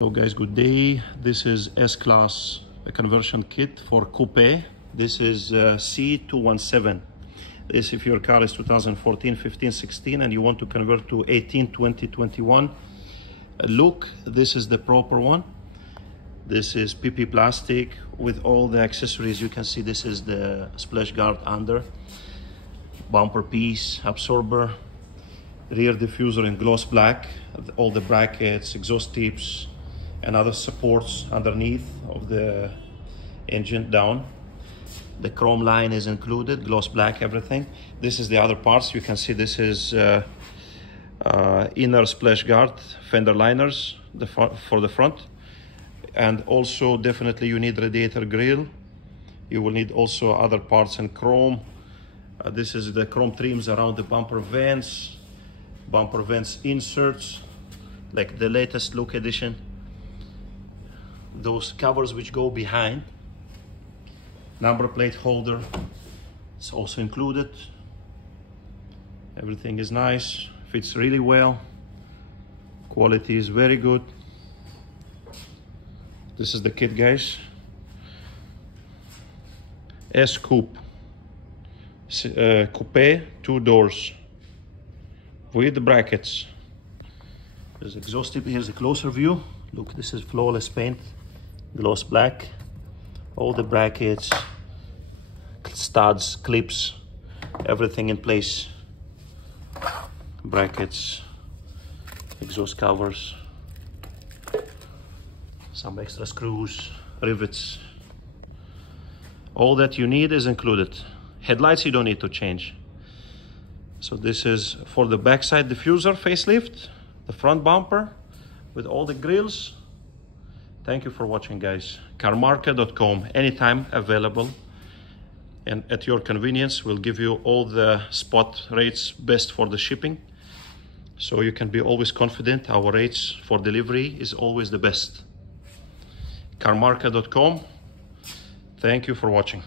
Hello guys, good day. This is S-Class conversion kit for Coupe. This is C217. This if your car is 2014, 15, 16 and you want to convert to 18, 20, 21 look, this is the proper one. This is PP plastic with all the accessories. You can see this is the splash guard under, bumper piece, absorber, rear diffuser in gloss black, all the brackets, exhaust tips and other supports underneath of the engine down. The chrome line is included, gloss black, everything. This is the other parts. You can see this is inner splash guard, Fender Liners for the front. And also definitely you need radiator grille. You will need also other parts in chrome. This is the chrome trims around the bumper vents inserts, like the latest look edition. Those covers which go behind, number plate holder, it's also included. Everything is nice, fits really well, quality is very good. This is the kit, guys. Coupe, Coupe, 2 doors with the brackets. There's exhaust tip. Here's a closer view. Look, this is flawless paint, gloss black, all the brackets, studs, clips, everything in place. Brackets, exhaust covers, some extra screws, rivets. All that you need is included. Headlights you don't need to change. So this is for the backside diffuser facelift, the front bumper with all the grills. Thank you for watching, guys. Carmarka.com, anytime available and at your convenience. We'll give you all the spot rates best for the shipping, so you can be always confident our rates for delivery is always the best. Carmarka.com. Thank you for watching.